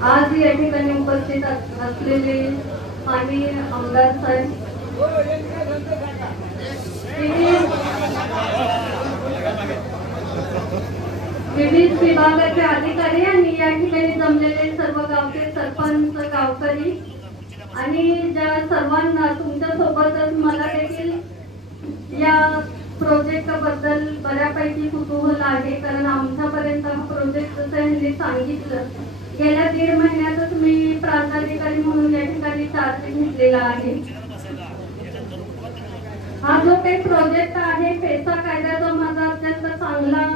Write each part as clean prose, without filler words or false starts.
आज या ठिकाणी उपस्थित असलेले माननीय आमदार साहेब, विविध विभागाचे अधिकारी आणि या ठिकाणी जमलेले सर्व गावचे सरपंच, गावकरी आणि ज्या सर्वांना तुमच्या सोबतच मला देखील या प्रोजेक्ट बद्दल बऱ्यापैकी कुतूहल आहे, कारण आमच्यापर्यंत हा प्रोजेक्ट जसं यांनी सांगितलं गेल्या 1.5 महिन्यातच मी प्रांताधिकारी म्हणून या ठिकाणी चार्ज घेतलेला आहे. हा जो काही प्रोजेक्ट आहे पेसा कायद्याचा माझा अत्यंत चांगला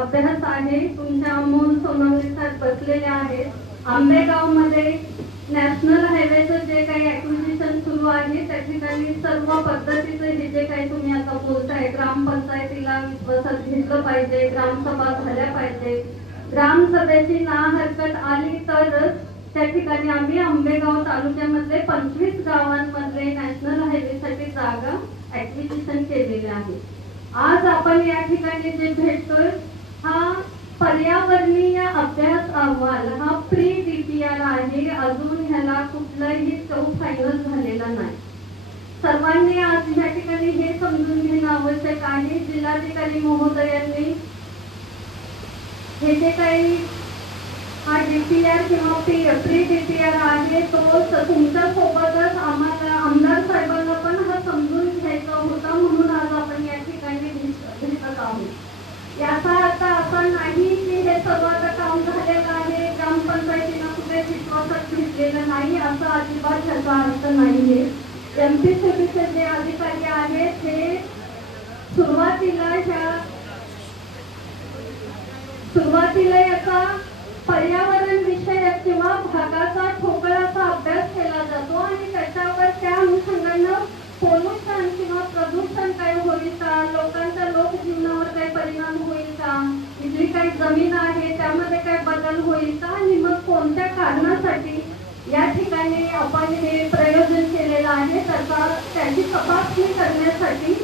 अभ्यास आहे. तुमच्या अमोल सोनवणे साहेब बसलेले आहेत. आंबेगाव मध्ये नॅशनल हायवेचं जे काही ऍक्विजिशन सुरू आहे त्या ठिकाणी सर्व पद्धतीचं हे जे काही तुम्ही आता बोलताय, ग्रामपंचायतीला विश्वासात घेतलं पाहिजे, ग्रामसभा झाल्या पाहिजे, ग्रामसभेची ना हरकत आली तरच त्या ठिकाणी आम्ही आंबेगाव तालुक्यामध्ये 25 गावांमध्ये नॅशनल हायवेसाठी जागा ऍक्विजिशन केलेली आहे. आज आपण या ठिकाणी जे भेटतोय हा पर्यावरणीय अभ्यास अहवाल, हा प्री डीपीआर आहे. अजून ह्याला कुठलाही फायनल झालेला नाही. सर्वांनी आज या ठिकाणी हे समजून घेणं आवश्यक आहे. जिल्हाधिकारी महोदयांनी हे जे काही हा डीपीआर किंवा प्री डीपीआर आहे तो तुमच्या सोबतच आम्हाला आमदार साहेबांना पण हा समजून घ्यायचा होता, म्हणून आज आपण या ठिकाणी भेटत आहोत. याचा अर्थ असा नाही की हे सर्व आता काम झालेलं आहे, ग्रामपंचायतीनं कुठे विश्वासात घेतलेलं नाही, असं अजिबात ह्याचा अर्थ नाहीये. एमपीसीबीचे जे अधिकारी आहेत हे सुरुवातीला याचा पर्यावरण विषयक किंवा भागाचा ठोकळाचा अभ्यास केला जातो आणि त्याच्यावर त्या अनुषंगानं पोल्युशन किंवा प्रदूषण काय होईल का, लोकांच्या लोकजीवनावर काय परिणाम होईल का, जी काही जमीन आहे त्यामध्ये काय बदल होईल का आणि मग कोणत्या कारणासाठी या ठिकाणी आपण हे प्रयोजन केलेलं आहे त्याची तपासणी करण्यासाठी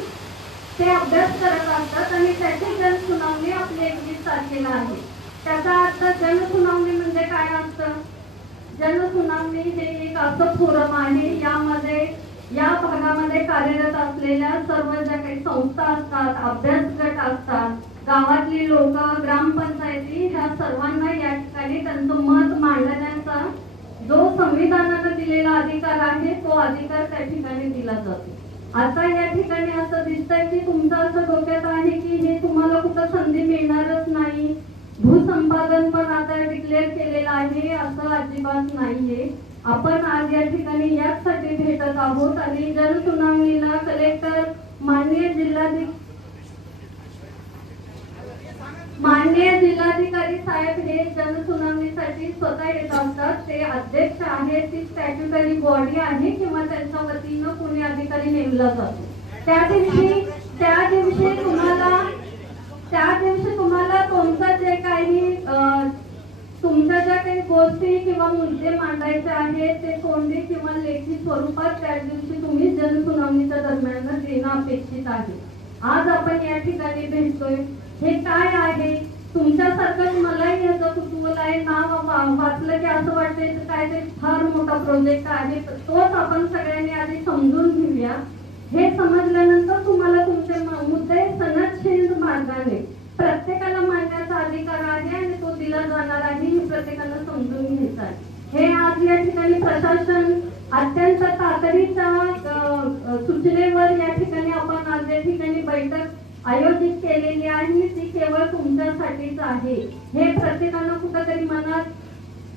ते अभ्यास करत असतात आणि त्याची जनसुनावणी आपली 21 तारखेला आहे. त्याचा अर्थ जनसुनावणी म्हणजे काय असतं? जनसुनावणी हे एक असं फोरम आहे, यामध्ये या भागामध्ये कार्यरत असलेल्या सर्व ज्या काही संस्था असतात, अभ्यास गट असतात, गावातली लोक, ग्रामपंचायती, ह्या सर्वांना या ठिकाणी त्यांचं मत मांडण्याचा जो संविधानानं दिलेला अधिकार आहे तो अधिकार त्या ठिकाणी दिला जातो. आता या ठिकाणी असं दिसतंय की तुमचं असं डोक्यात आहे की हे तुम्हाला कुठं संधी मिळणारच नाही, भूसंपादन पण आता डिक्लेअर केलेलं आहे, असं अजिबात नाहीये. आपण आज या ठिकाणी यासाठी भेटत आहोत आणि जनसुनावणीला कलेक्टर माननीय जिल्हाधिकारी साहेब हे जनसुनावणीसाठी स्वतः येत असतात. ते अध्यक्ष आहेत, ती स्टॅट्युटरी बॉडी आहे किंवा त्यांच्या वतीनं कोणी अधिकारी नेमला जातो. त्या दिवशी तुम्हाला तुमचं जे काही तुमच्या ज्या काही गोष्टी किंवा मुद्दे मांडायचे आहेत ते तोंडी किंवा लेखी स्वरूपात त्या दिवशी तुम्ही जनसुनावणीच्या दरम्यान देणं अपेक्षित आहे. आज आपण या ठिकाणी भेटतोय हे काय आहे? तुमच्यासारखंच मलाही याचं कुतूहल आहे. नाव वाचलं की असं वाटतंय काहीतरी फार मोठा प्रोजेक्ट आहे, तोच आपण सगळ्यांनी आधी समजून घेऊया. हे समजल्यानंतर तुम्हाला तुमचे मुद्दे सनदशील मार्गाने प्रत्येकाला मांडण्याचा अधिकार आहे आणि तो दिला जाणार आहे, हे प्रत्येकाला समजून घ्यायचं आहे. हे आज या ठिकाणी प्रशासन अत्यंत तातडीच्या सूचनेवर या ठिकाणी आपण आज या ठिकाणी बैठक आयोजित केलेली आहे, ती केवळ तुमच्यासाठीच आहे. हे प्रत्येकानं कुठेतरी मनात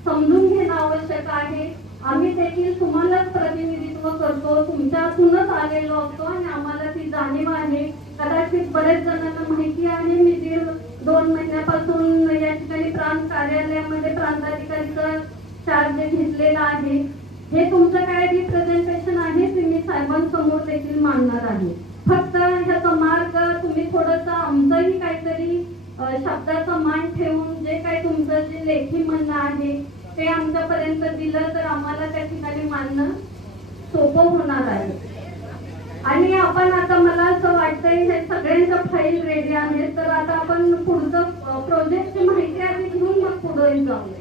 समजून घेणं आवश्यक आहे. आम्ही देखील तुम्हालाच प्रतिनिधित्व करतो, तुमच्यातूनच आलेलो असतो आणि आम्हाला ती जाणीव आहे. कदाचित बरेच जणांना माहिती आहे, मी 1.5-2 महिन्यापासून या ठिकाणी प्रांत कार्यालयामध्ये प्रांताधिकारीचा चार्ज घेतलेला आहे. हे तुमचं काय रिप्रेझेंटेशन आहे ते मी साहेबांसमोर देखील मांडणार आहे. फक्त ह्याचा मार्ग तुम्ही थोडंसं आमचंही काहीतरी शब्दाचा मान ठेवून जे काही तुमचं जे लेखी म्हणणं आहे ते आमच्यापर्यंत दिलं तर आम्हाला त्या ठिकाणी मानणं सोपं होणार आहे. आणि आपण आता मला असं वाटतंय हे सगळ्यांच्या फाईल रेडी आहेत, तर आता आपण पुढचं प्रोजेक्टची माहिती आधी घेऊन मग पुढे जाऊ.